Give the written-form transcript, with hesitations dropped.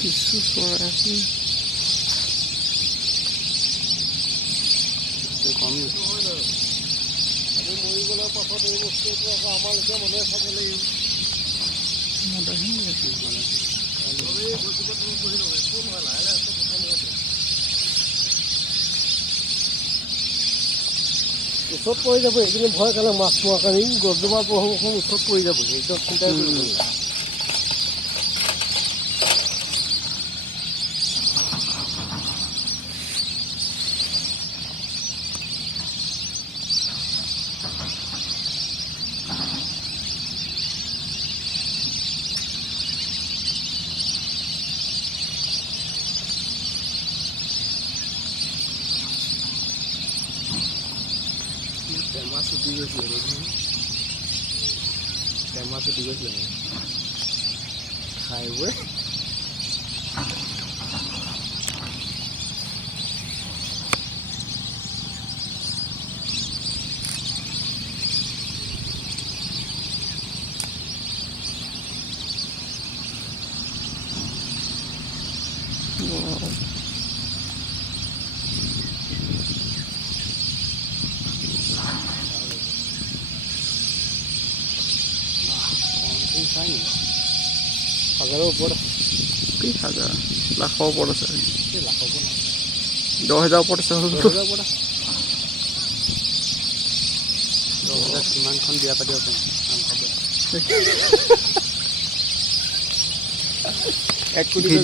কিছু চৰাই আমি মৰি গ'লে পাছত এই বস্তুটো আকৌ আমাৰ লেখীয়া মানুহে খাব লাগিব। ওচৰত পৰি যাব এইখিনি ভয় কাৰণে মাছ পোৱাৰ কাৰণে গছজোপা পঢ়োঁ ওচৰত পৰি যাব একদম চিন্তাই কৰিব নালাগে। টেমা ছুটি গৈছিলে খাই বৈ হাজাৰৰ ওপৰত কি হাজাৰ লাখৰ ওপৰত আছে লাখৰ ওপৰত 10,000 ওপৰত আছে 10,000 ওপৰত কিমানখন বিয়া পাতিব পাৰিম 1 কোটি